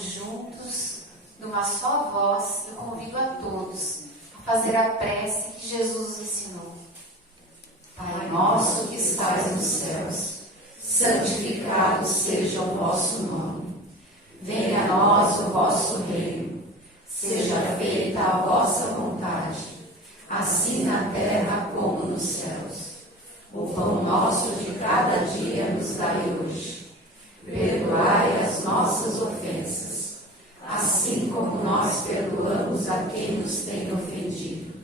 todos juntos, numa só voz, eu convido a todos a fazer a prece que Jesus nos ensinou. Pai nosso que estais nos céus, santificado seja o vosso nome. Venha a nós o vosso reino. Seja feita a vossa vontade, assim na terra como nos céus. O pão nosso de cada dia nos dai hoje. Perdoai as nossas ofensas, assim como nós perdoamos a quem nos tem ofendido.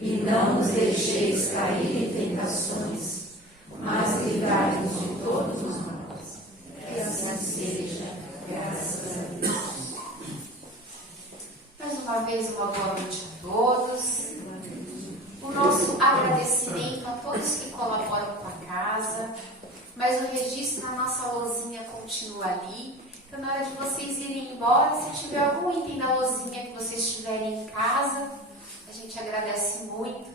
E não nos deixeis cair em tentações, mas livrai-nos de todos os males. Que assim seja, graças a Deus. Mais uma vez, uma boa noite a todos. O nosso agradecimento a todos que colaboram com a casa, mas o registro na nossa lousinha continua ali. Então, na hora de vocês irem embora, se tiver algum item da lousinha que vocês tiverem em casa, a gente agradece muito.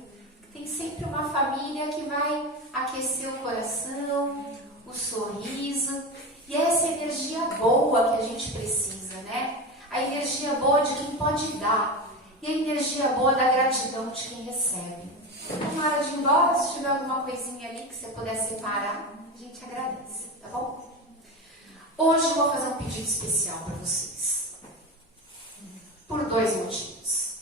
Tem sempre uma família que vai aquecer o coração, o sorriso, e é essa energia boa que a gente precisa, né? A energia boa de quem pode dar e a energia boa da gratidão de quem recebe. Então, na hora de ir embora, se tiver alguma coisinha ali que você puder separar, a gente agradece, tá bom? Hoje eu vou fazer um pedido especial para vocês, por 2 motivos.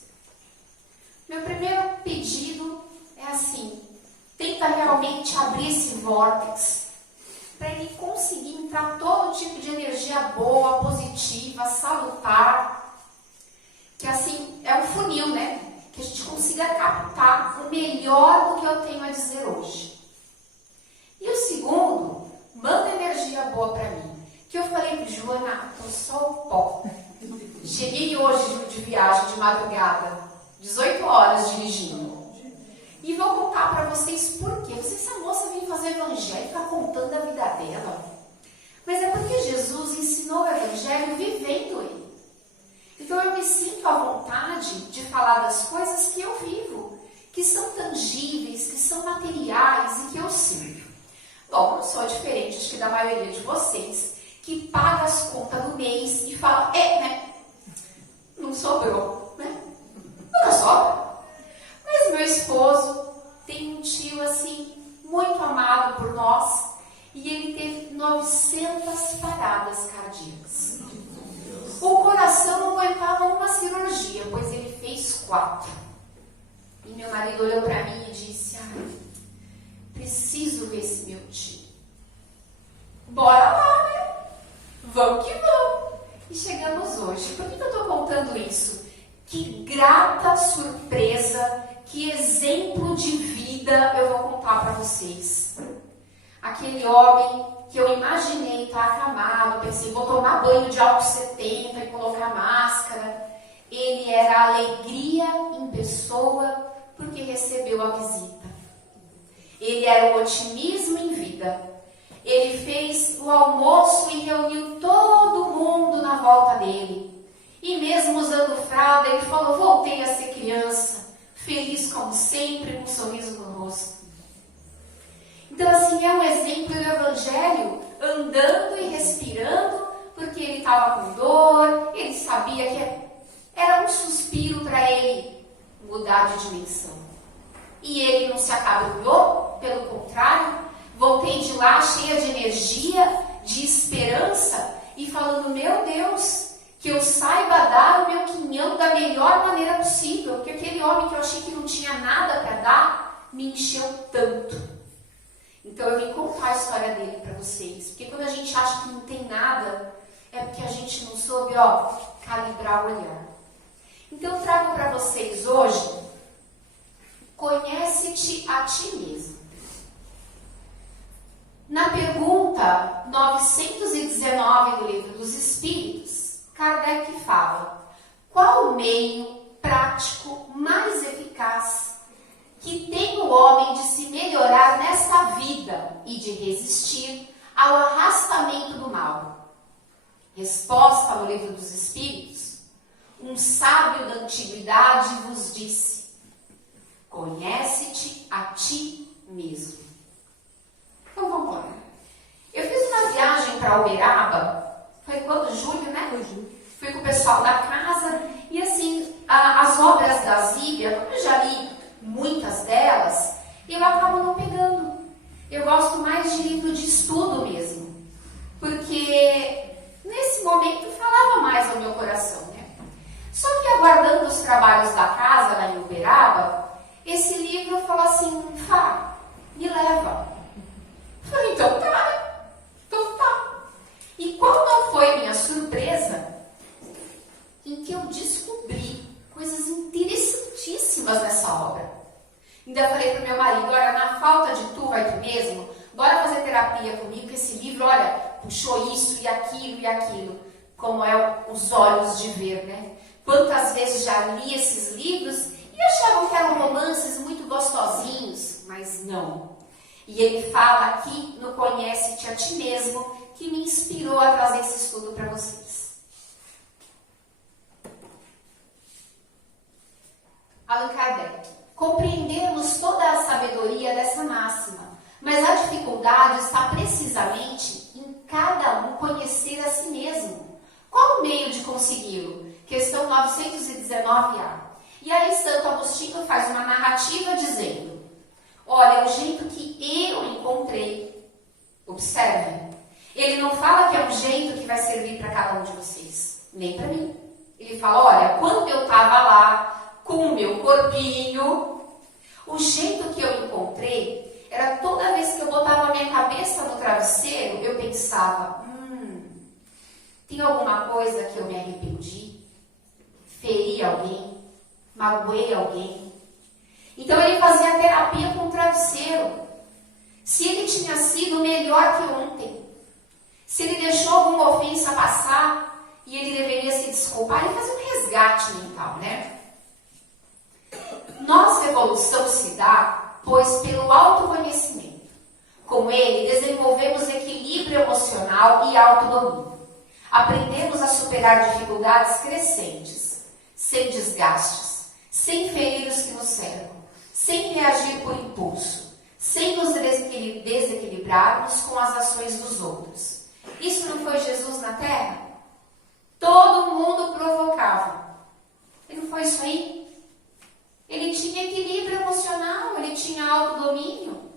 Meu primeiro pedido é assim: tenta realmente abrir esse vórtice para ele conseguir entrar todo tipo de energia boa, positiva, salutar, que assim é um funil, né? Que a gente consiga captar o melhor do que eu tenho a dizer hoje. E o segundo, manda energia boa para mim. Que eu falei para Joana, tô só o pó. Cheguei hoje de viagem de madrugada, 18 horas dirigindo. E vou contar para vocês por quê. Não sei se a moça vem fazer evangelho e ficar contando a vida dela. Mas é porque Jesus ensinou o evangelho vivendo ele. Então eu me sinto à vontade de falar das coisas que eu vivo, que são tangíveis, que são materiais e que eu sinto. Bom, eu sou diferente, acho que da maioria de vocês, que paga as contas do mês e fala, né? Não sobrou, né? Nunca sobra. Mas meu esposo tem um tio assim, muito amado por nós, e ele teve 900 paradas cardíacas. O coração não aguentava uma cirurgia, pois ele fez 4. E meu marido olhou para mim e disse, preciso ver esse meu tio. Bora lá, né? Vamos que vamos. E chegamos hoje. Por que eu estou contando isso? Que grata surpresa, que exemplo de vida eu vou contar para vocês. Aquele homem que eu imaginei estar acamado, pensei, vou tomar banho de álcool 70 e colocar máscara. Ele era alegria em pessoa porque recebeu a visita. Ele era o otimismo em vida. Ele fez o almoço e reuniu todo mundo na volta dele. E mesmo usando fralda, ele falou, voltei a ser criança, feliz como sempre, com um sorriso no rosto. Então, assim, é um exemplo do Evangelho, andando e respirando, porque ele estava com dor, ele sabia que era um suspiro para ele mudar de dimensão. E ele não se acabrunhou, pelo contrário, voltei de lá cheia de energia, de esperança, e falando, meu Deus, que eu saiba dar o meu quinhão da melhor maneira possível, porque aquele homem que eu achei que não tinha nada para dar, me encheu tanto. Então eu vim contar a história dele para vocês, porque quando a gente acha que não tem nada, é porque a gente não soube, calibrar o olhar. Então eu trago para vocês hoje, conhece-te a ti mesmo. Na pergunta 919 do Livro dos Espíritos, Kardec fala, qual o meio prático mais eficaz que tem o homem de se melhorar nesta vida e de resistir ao arrastamento do mal? Resposta no Livro dos Espíritos, um sábio da antiguidade vos disse, conhece-te a ti mesmo. Então vamos lá. Eu fiz uma viagem para Uberaba, foi quando? Julho, né? Foi julho. fui com o pessoal da casa e assim, as obras da Zíbia, como eu já li muitas delas, eu acabo não pegando. Eu gosto mais de livro de estudo mesmo, porque nesse momento falava mais ao meu coração, né? Só que aguardando os trabalhos da casa lá em Uberaba, esse livro falou assim, Fá, me leva. Eu falei, então tá. E qual não foi minha surpresa em que eu descobri coisas interessantíssimas nessa obra. Ainda falei pro meu marido, olha, na falta de tu, vai tu mesmo, bora fazer terapia comigo, que esse livro, olha, puxou isso e aquilo, como é os olhos de ver, né? Quantas vezes já li esses livros e achavam que eram romances muito gostosinhos, mas não. E ele fala aqui no Conhece-te a Ti Mesmo, que me inspirou a trazer esse estudo para vocês. Allan Kardec. Compreendemos toda a sabedoria dessa máxima, mas a dificuldade está precisamente em cada um conhecer a si mesmo. Qual o meio de consegui-lo? Questão 919A. E aí Santo Agostinho faz uma narrativa dizendo, olha, o jeito que eu encontrei, observe, ele não fala que é um jeito que vai servir para cada um de vocês, nem para mim. Ele fala, olha, quando eu estava lá, com o meu corpinho, o jeito que eu encontrei era toda vez que eu botava a minha cabeça no travesseiro, eu pensava, tem alguma coisa que eu me arrependi? Feri alguém? Magoei alguém? Então ele fazia terapia com o travesseiro. Se ele tinha sido melhor que ontem, se ele deixou alguma ofensa passar e ele deveria se desculpar, ele fazia um resgate mental, né? Nossa evolução se dá, pois, pelo autoconhecimento. Com ele, desenvolvemos equilíbrio emocional e autodomínio. Aprendemos a superar dificuldades crescentes, sem desgastes, sem ferir os que nos cercam, sem reagir por impulso, sem nos desequilibrarmos com as ações dos outros. Isso não foi Jesus na Terra? Todo mundo provocava. E não foi isso aí? Ele tinha equilíbrio emocional, ele tinha autodomínio.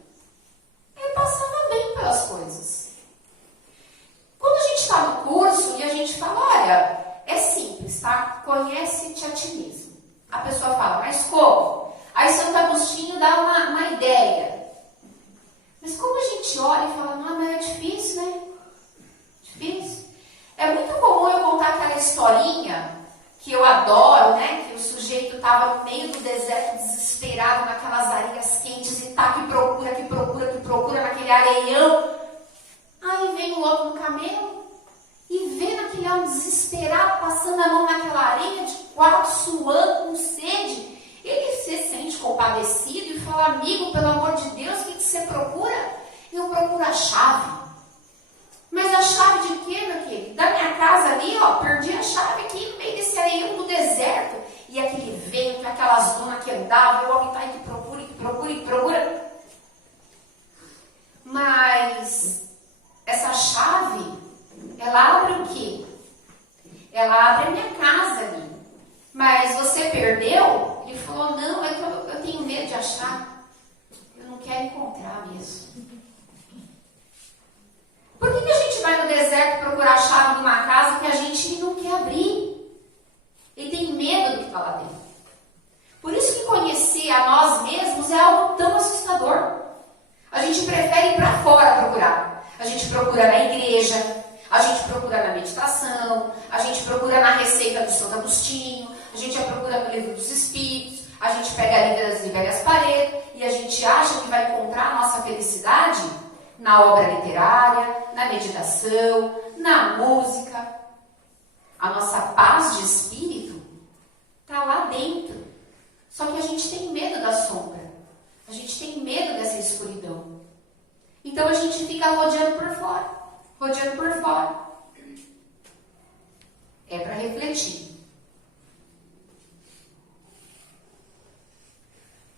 Ele passava bem pelas coisas. Quando a gente está no curso e a gente fala, olha, é simples, tá? Conhece-te a ti mesmo. A pessoa fala, mas como? Aí Santo Agostinho dá uma ideia. Mas como a gente olha e fala, não, mas é difícil, né? Difícil. É muito comum eu contar aquela historinha que eu adoro, né? Que o sujeito estava no meio do deserto, desesperado, naquelas areias quentes e tá, que procura naquele areião. Aí vem o outro no camelo e vê naquele homem desesperado, passando a mão naquela areia, de quatro, suando, com sede. Ele se sente compadecido e fala, amigo, pelo amor de Deus, o que você procura? Eu procuro a chave. Mas a chave de quê, meu querido? Da minha casa ali, ó, perdi a chave aqui no meio desse areião do deserto. E aquele vento, aquelas dunas que andavam, o homem tá aí que procura. Mas essa chave, ela abre o quê? Ela abre a minha casa ali. Mas você perdeu? Ele falou, não, é que eu tenho medo de achar. Eu não quero encontrar mesmo. Por que a gente vai no deserto procurar a chave de uma casa que a gente não quer abrir? Ele tem medo do que está lá dentro. Por isso que conhecer a nós mesmos é algo tão assustador. A gente prefere ir para fora procurar. A gente procura na igreja, a gente procura na meditação, a gente procura na receita do Santo Agostinho, a gente procura no livro dos Espíritos, a gente pega a Lida das Velhas Paredes e a gente acha que vai encontrar a nossa felicidade na obra literária, na meditação, na música. A nossa paz de espírito está lá dentro. Só que a gente tem medo da sombra. A gente tem medo dessa escuridão. Então a gente fica rodeando por fora. Rodeando por fora. É para refletir.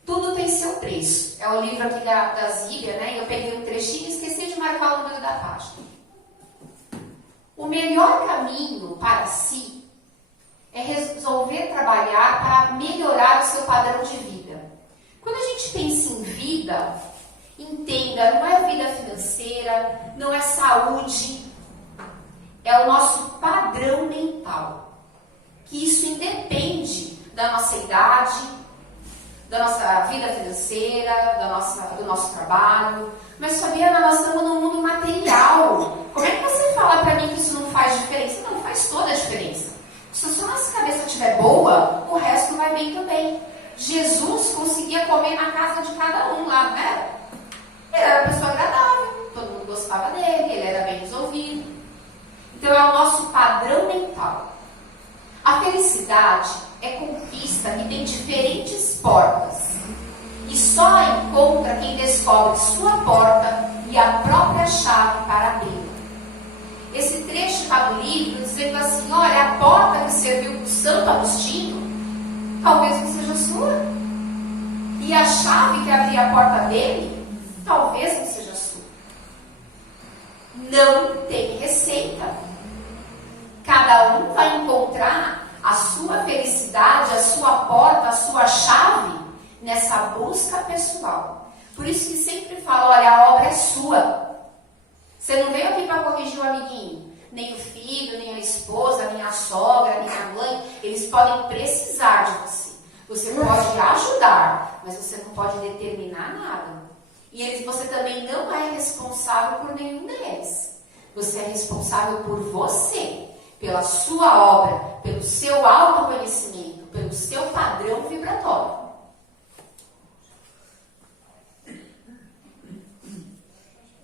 Tudo tem seu preço. É o livro aqui da Zíbia, né? Eu peguei um trechinho e esqueci de marcar o número da página. O melhor caminho para si é resolver trabalhar para melhorar o seu padrão de vida. Quando a gente pensa em vida, entenda, não é vida financeira, não é saúde, é o nosso padrão mental. Que isso independe da nossa idade, da nossa vida financeira, do nosso trabalho. Mas, Fabiana, nós estamos num mundo material. Como é que você fala para mim que isso não faz diferença? Não, faz toda a diferença. Se a sua nossa cabeça estiver boa, o resto vai bem também. Jesus conseguia comer na casa de cada um lá, né? Ele era uma pessoa agradável, todo mundo gostava dele, ele era bem resolvido. Então é o nosso padrão mental. A felicidade é conquista que tem diferentes portas. E só encontra quem descobre sua porta e a própria chave para abri-la. Esse trecho está no livro dizendo assim, olha, a porta que serviu para o Santo Agostinho, talvez não seja sua. E a chave que abria a porta dele, talvez não seja sua. Não tem receita. Cada um vai encontrar a sua felicidade, a sua porta, a sua chave nessa busca pessoal. Por isso que sempre falo, olha, a obra é sua. Você não veio aqui para corrigir o amiguinho. Nem o filho, nem a esposa, nem a sogra, nem a mãe. Eles podem precisar de você. Você pode ajudar, mas você não pode determinar nada. E você também não é responsável por nenhum deles. Você é responsável por você, pela sua obra, pelo seu autoconhecimento, pelo seu padrão vibratório.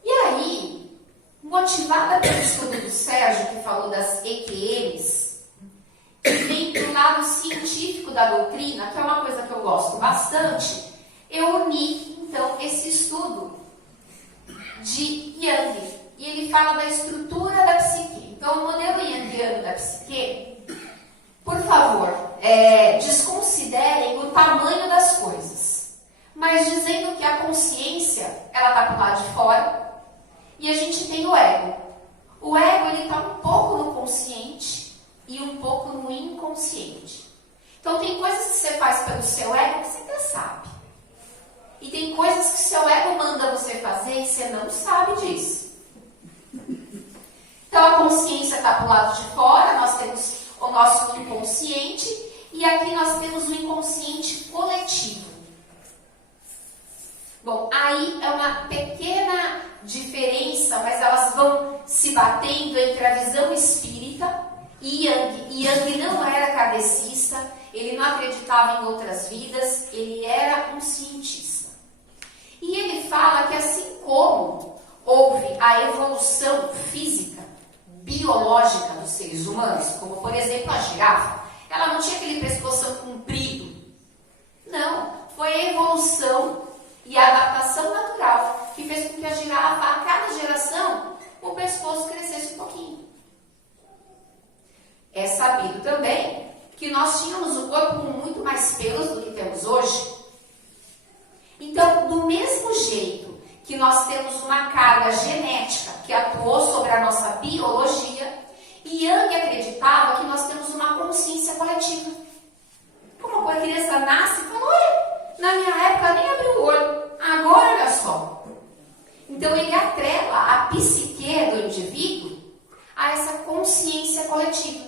E aí, motivada pelo estudo do Sérgio, que falou das EQMs, que vem do lado científico da doutrina, que é uma coisa que eu gosto bastante, eu uni, então, esse estudo de Jung. E ele fala da estrutura da psique. Então, o modelo Jungiano da psique, por favor, desconsiderem o tamanho das coisas, mas dizendo que a consciência, ela está para o lado de fora, e a gente tem o ego. O ego, ele está um pouco no consciente e um pouco no inconsciente. Então, tem coisas que você faz pelo seu ego que você até sabe. E tem coisas que o seu ego manda você fazer e você não sabe disso. Então, a consciência está para o lado de fora, nós temos o nosso inconsciente, e aqui nós temos o inconsciente coletivo. Bom, aí é uma pequena diferença, mas elas vão se batendo entre a visão espírita e Jung. E Jung não era kardecista, ele não acreditava em outras vidas, ele era um cientista. E ele fala que assim como houve a evolução física, biológica dos seres humanos, como por exemplo a girafa, ela não tinha aquele pescoção comprido. Não, foi a evolução e a adaptação natural que fez com que a girafa, a cada geração, o pescoço crescesse um pouquinho. É sabido também que nós tínhamos o corpo com muito mais pelos do que temos hoje. Então, do mesmo jeito que nós temos uma carga genética que atuou sobre a nossa biologia, Jung acreditava que nós temos uma consciência coletiva. Como a criança nasce e fala, olha, na minha época nem abriu o olho, agora olha só. Então ele atrela a psique do indivíduo a essa consciência coletiva.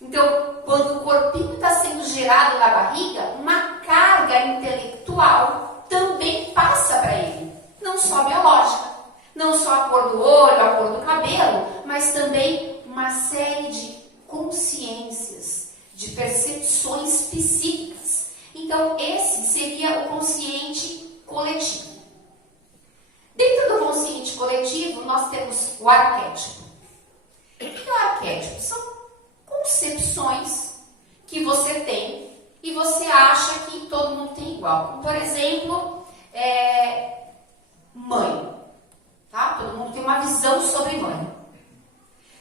Então, quando o corpinho está sendo gerado na barriga, uma carga intelectual também passa para ele. Não só biológica, não só a cor do olho, a cor do cabelo, mas também uma série de consciências, de percepções psíquicas. Então, esse seria o consciente coletivo. Dentro do consciente coletivo, nós temos o arquétipo. O que é o arquétipo? São concepções que você tem e você acha que todo mundo tem igual. Por exemplo, mãe. Tá? Todo mundo tem uma visão sobre mãe.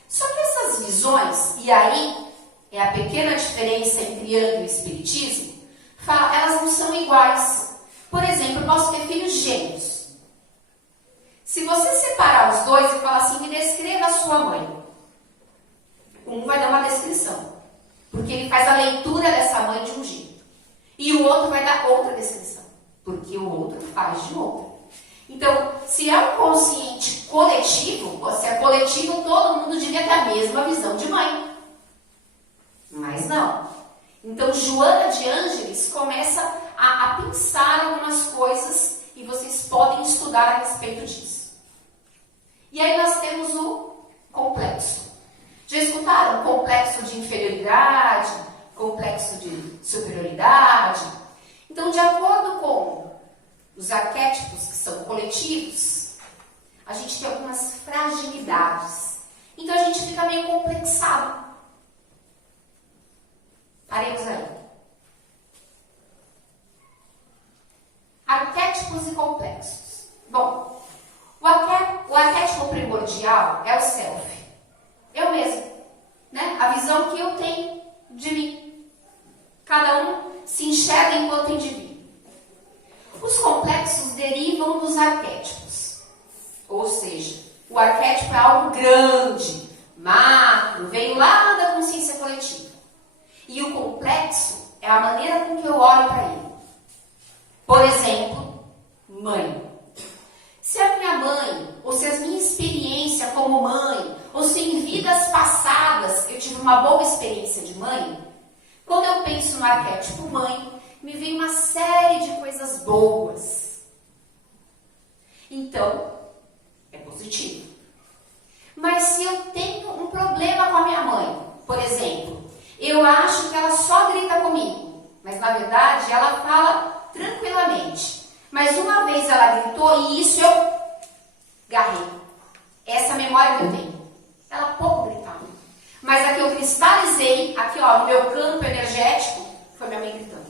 Só que essas visões, e aí é a pequena diferença entre Jung e o Espiritismo, elas não são iguais. Por exemplo, eu posso ter filhos gêmeos. Se você separar os dois e falar assim, me descreva a sua mãe, um vai dar uma descrição. Porque porque ele faz a leitura dessa mãe de um jeito. E o outro vai dar outra descrição, porque o outro faz de outra. Então, se é um consciente coletivo, se é coletivo, todo mundo devia ter a mesma visão de mãe. Mas não. Então, Joana de Ângeles começa a pensar algumas coisas e vocês podem estudar a respeito disso. E aí nós temos o complexo. Já escutaram? Complexo de inferioridade, complexo de superioridade. Então, de acordo com os arquétipos que são coletivos, a gente tem algumas fragilidades. Então, a gente fica meio complexado. Paremos aí. Arquétipos e complexos. Bom, o arquétipo primordial é o self. Eu mesmo. Né? A visão que eu tenho de mim. Cada um se enxerga enquanto indivíduo. Os complexos derivam dos arquétipos. Ou seja, o arquétipo é algo grande, macro, veio lá da consciência coletiva. E o complexo é a maneira com que eu olho para ele. Por exemplo, mãe. Se a minha mãe, ou se a minha experiência como mãe, ou se em vidas passadas eu tive uma boa experiência de mãe, quando eu penso no arquétipo mãe, me vem uma série de coisas boas. Então, é positivo. Mas se eu tenho um problema com a minha mãe, por exemplo, eu acho que ela só grita comigo, mas na verdade ela fala tranquilamente. Mas uma vez ela gritou e isso eu garrei. Essa memória que eu tenho. Ela pouco gritava. Mas a que eu cristalizei, aqui ó, no meu campo energético, foi minha mãe gritando.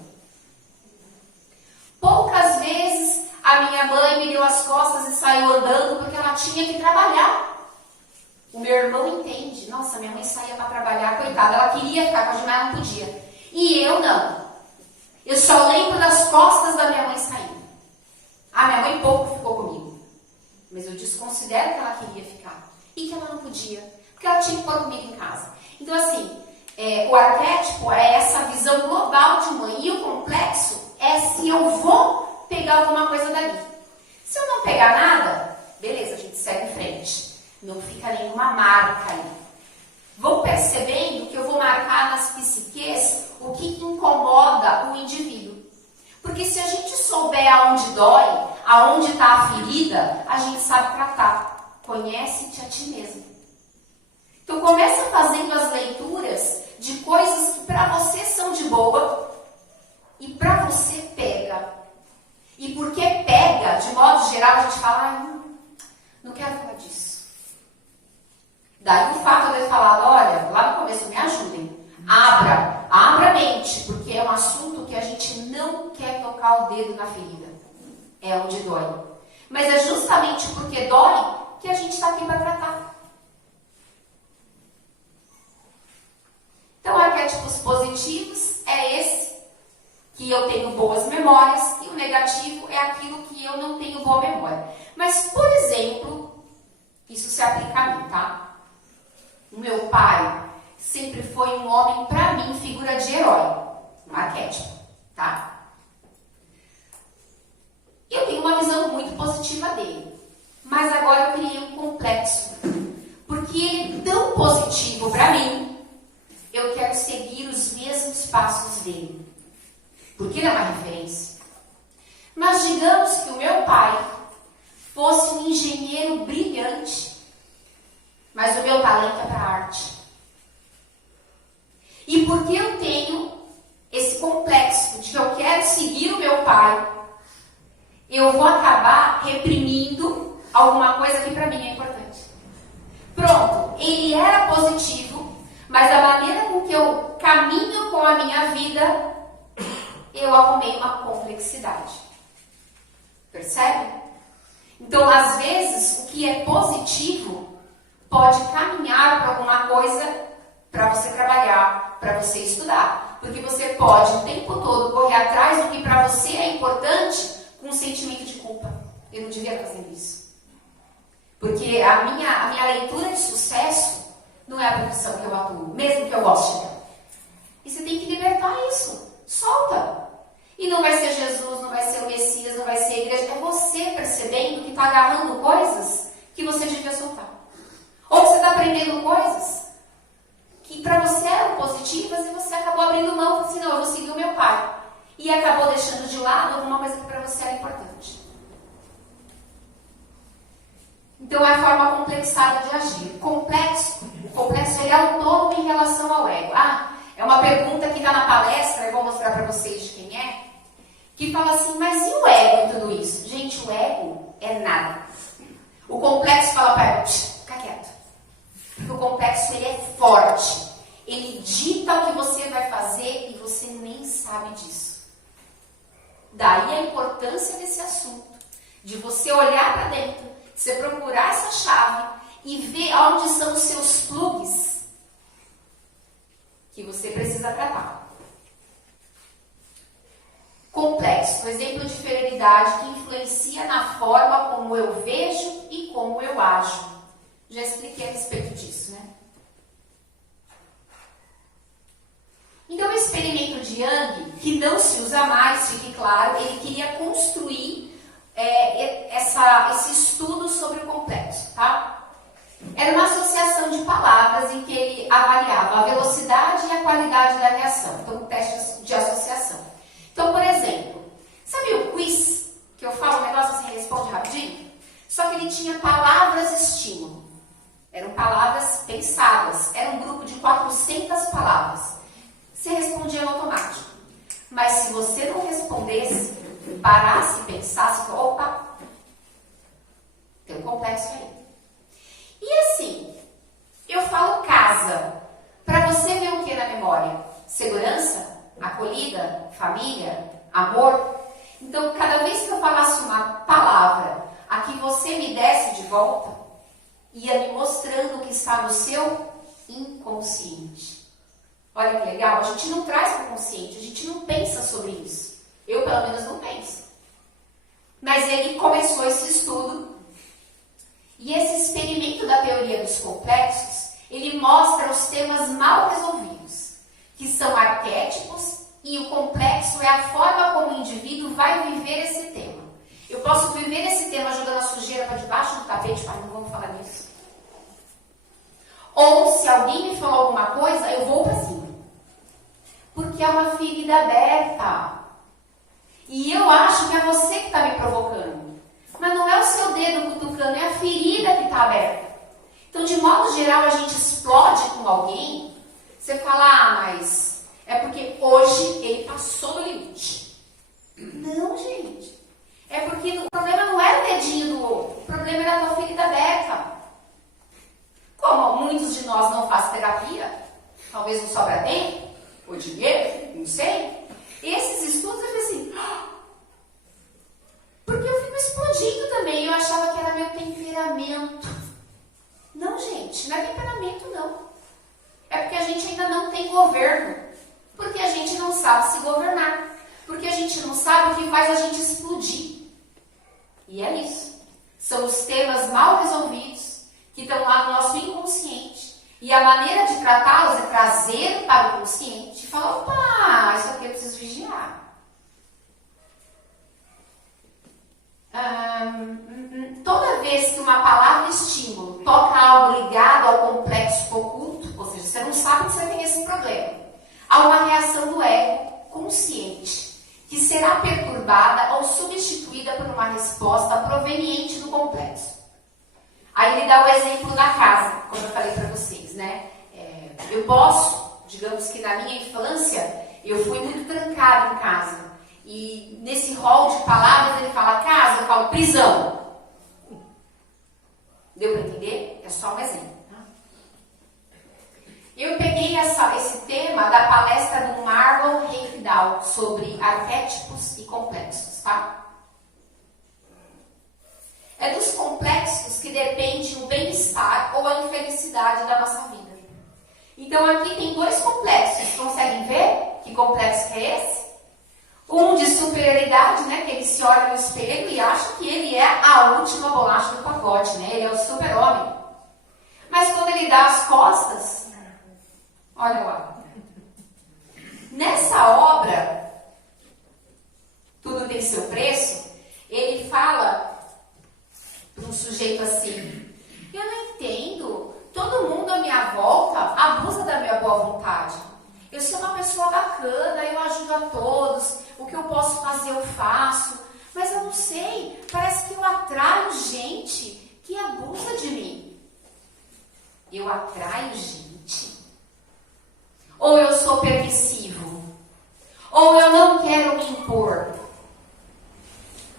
Poucas vezes a minha mãe me deu as costas e saiu andando porque ela tinha que trabalhar. O meu irmão entende. Nossa, minha mãe saía para trabalhar, coitada. Ela queria ficar com a Gilmar, não podia. E eu não. Eu só lembro das costas da minha mãe saindo. A minha mãe pouco ficou comigo. Mas eu desconsidero que ela queria ficar. E que ela não podia. Porque ela tinha que pôr comigo em casa. Então, assim, o arquétipo é essa visão global de mãe. E o complexo é se eu vou pegar alguma coisa dali. Se eu não pegar nada, beleza, a gente segue em frente. Não fica nenhuma marca ali. Vão percebendo que eu vou marcar nas psiques o que incomoda o indivíduo. Porque se a gente souber aonde dói, aonde está a ferida, a gente sabe tratar. Conhece-te a ti mesmo. Então começa fazendo as leituras de coisas que para você são de boa e para você pega. E porque pega, de modo geral, a gente fala, não quero falar disso. Daí o fato de eu ter falado, olha, lá no começo, me ajudem. Abra a mente, porque é um assunto que a gente não quer tocar o dedo na ferida. É onde dói. Mas é justamente porque dói que a gente está aqui para tratar. Então, arquétipos positivos é esse, que eu tenho boas memórias, e o negativo é aquilo que eu não tenho boa memória. Mas, por exemplo, isso se aplica a mim, tá? O meu pai sempre foi um homem, para mim, figura de herói, um arquétipo, tá? Eu tenho uma visão muito positiva dele, mas agora eu criei um complexo, porque ele é tão positivo para mim, eu quero seguir os mesmos passos dele, porque ele é uma referência. Mas digamos que o meu pai fosse um engenheiro brilhante, mas o meu talento é para a arte. E porque eu tenho esse complexo de que eu quero seguir o meu pai, eu vou acabar reprimindo alguma coisa que para mim é importante. Pronto, ele era positivo, mas a maneira com que eu caminho com a minha vida, eu arrumei uma complexidade. Percebe? Então, às vezes, o que é positivo pode caminhar para alguma coisa para você trabalhar, para você estudar. Porque você pode o tempo todo correr atrás do que para você é importante com um sentimento de culpa. Eu não devia fazer isso. Porque a minha leitura de sucesso não é a profissão que eu atuo, mesmo que eu goste dela. E você tem que libertar isso. Solta. E não vai ser Jesus, não vai ser o Messias, não vai ser a igreja. É você percebendo que está agarrando coisas que você devia soltar. Ou que você está aprendendo coisas que para você eram positivas e você acabou abrindo mão e falou assim, não, eu vou seguir o meu pai. E acabou deixando de lado alguma coisa que para você era importante. Então é a forma complexada de agir. O complexo ele é autônomo em relação ao ego. É uma pergunta que está na palestra, eu vou mostrar para vocês de quem é, que fala assim, mas e o ego em tudo isso? Gente, o ego é nada. O complexo fala para ele, fica quieto. Porque o complexo ele é forte. Ele dita o que você vai fazer e você nem sabe disso. Daí a importância desse assunto, de você olhar para dentro, de você procurar essa chave e ver onde são os seus plugs que você precisa tratar. Complexo, o exemplo de inferioridade que influencia na forma como eu vejo e como eu ajo. Já expliquei a respeito disso, né? Então, o experimento de Jung, que não se usa mais, fique claro, ele queria construir esse estudo sobre o complexo, tá? Era uma associação de palavras em que ele avaliava a velocidade e a qualidade da reação. Então, testes de associação. Então, por exemplo, sabe o quiz? Que eu falo um negócio, você responde rapidinho? Só que ele tinha palavras estímulo. Eram palavras pensadas. Era um grupo de 400 palavras. Você respondia no automático. Mas se você não respondesse, parasse, pensasse, opa, tem um complexo aí. E assim, eu falo casa. Para você ver o que na memória? Segurança? Acolhida? Família? Amor? Então, cada vez que eu falasse uma palavra, a que você me desse de volta, ia me mostrando o que está no seu inconsciente. Olha que legal, a gente não traz para o consciente, a gente não pensa sobre isso. Eu, pelo menos, não penso. Mas ele começou esse estudo, e esse experimento da teoria dos complexos, ele mostra os temas mal resolvidos, que são arquétipos, e o complexo é a forma como o indivíduo vai viver esse tema. Eu posso viver esse tema jogando a sujeira para debaixo do tapete, mas não vamos falar disso. Ou, se alguém me falou alguma coisa, eu vou para cima. Porque é uma ferida aberta. E eu acho que é você que está me provocando. Mas não é o seu dedo cutucando, é a ferida que está aberta. Então, de modo geral, a gente explode com alguém. Você fala, mas é porque hoje ele passou do limite. Não, gente. É porque o problema não era o dedinho do outro. O problema era a tua ferida aberta. Como muitos de nós não fazem terapia, talvez não sobra tempo, ou dinheiro, não sei. Esses estudos, eu falei assim, porque eu fico explodindo também. Eu achava que era meu temperamento. Não, gente, não é temperamento, não. É porque a gente ainda não tem governo. Porque a gente não sabe se governar. Porque a gente não sabe o que faz a gente explodir. E é isso. São os temas mal resolvidos que estão lá no nosso inconsciente. E a maneira de tratá-los é trazer para o consciente e falar, opa, isso aqui eu preciso vigiar. Toda vez que uma palavra estímulo toca algo ligado ao complexo oculto, ou seja, você não sabe que você tem esse problema, há uma reação do ego consciente, que será perturbada ou substituída por uma resposta proveniente do complexo. Aí ele dá o exemplo da casa, como eu falei para vocês, né? Eu posso, digamos que na minha infância, eu fui muito trancada em casa. E nesse rol de palavras ele fala casa, eu falo prisão. Deu para entender? É só um exemplo. Tá? Eu peguei esse tema da palestra do Marlon Reifdal sobre arquétipos e complexos, tá? É dos complexos que depende o bem-estar ou a infelicidade da nossa vida. Então aqui tem dois complexos. Conseguem ver que complexo que é esse? Um de superioridade, né? Que ele se olha no espelho e acha que ele é a última bolacha do pacote, né? Ele é o super-homem. Mas quando ele dá as costas, olha lá. atraio gente que abusa de mim. Eu atraio gente? Ou eu sou permissivo? Ou eu não quero me impor?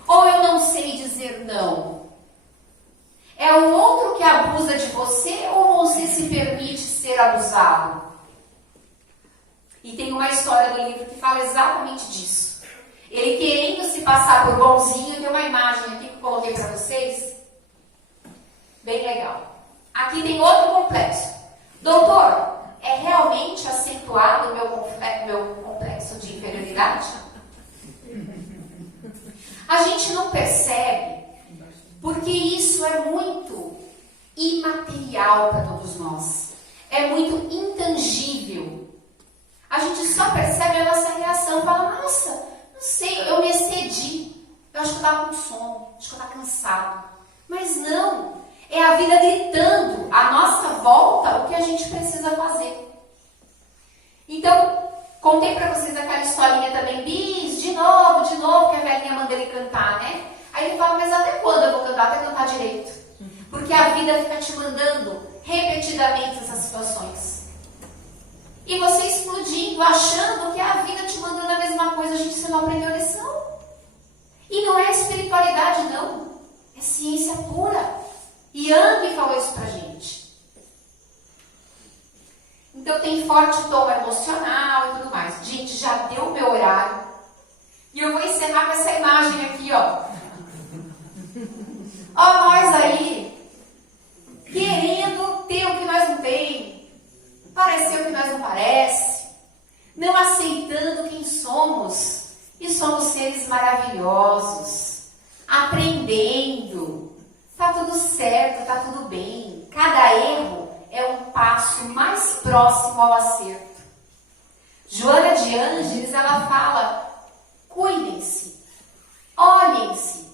Ou eu não sei dizer não? É o outro que abusa de você ou você se permite ser abusado? E tem uma história do livro que fala exatamente disso. Ele querendo se passar por bonzinho, tem uma imagem aqui que eu coloquei para vocês. Bem legal. Aqui tem outro complexo. Doutor, é realmente acentuado o meu complexo de inferioridade? A gente não percebe porque isso é muito imaterial para todos nós. É muito intangível. A gente só percebe a nossa reação. Fala, nossa, não sei, eu me excedi. Eu acho que eu estava com sono, acho que eu estava cansado. Mas não, é a vida gritando à nossa volta o que a gente precisa fazer. Então, contei para vocês aquela historinha também, bis, de novo, que a velhinha manda ele cantar, né? Aí ele fala, mas até quando eu vou cantar? Até cantar direito. Porque a vida fica te mandando repetidamente essas situações. E você explodindo, achando que a vida te mandando a mesma coisa, gente, você não aprendeu a lição. E não é espiritualidade, não. É ciência pura. Yang falou isso pra gente. Então tem forte tom emocional e tudo mais. Gente, já deu o meu horário. E eu vou encerrar com essa imagem aqui, ó. Ó, nós aí, querendo ter o que nós não tem. Parecer o que nós não parece, não aceitando quem somos, e somos seres maravilhosos, aprendendo, tá tudo certo, tá tudo bem, cada erro é um passo mais próximo ao acerto. Joana de Ângeles, ela fala, cuidem-se, olhem-se,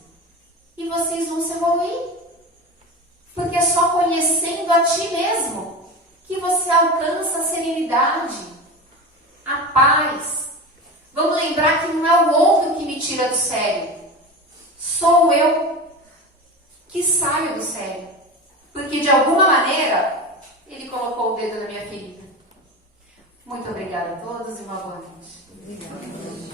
e vocês vão se evoluir, porque é só conhecendo a ti mesmo que você alcança a serenidade, a paz. Vamos lembrar que não é o outro que me tira do sério. Sou eu que saio do sério. Porque de alguma maneira, ele colocou o dedo na minha ferida. Muito obrigada a todos e uma boa noite. Obrigada.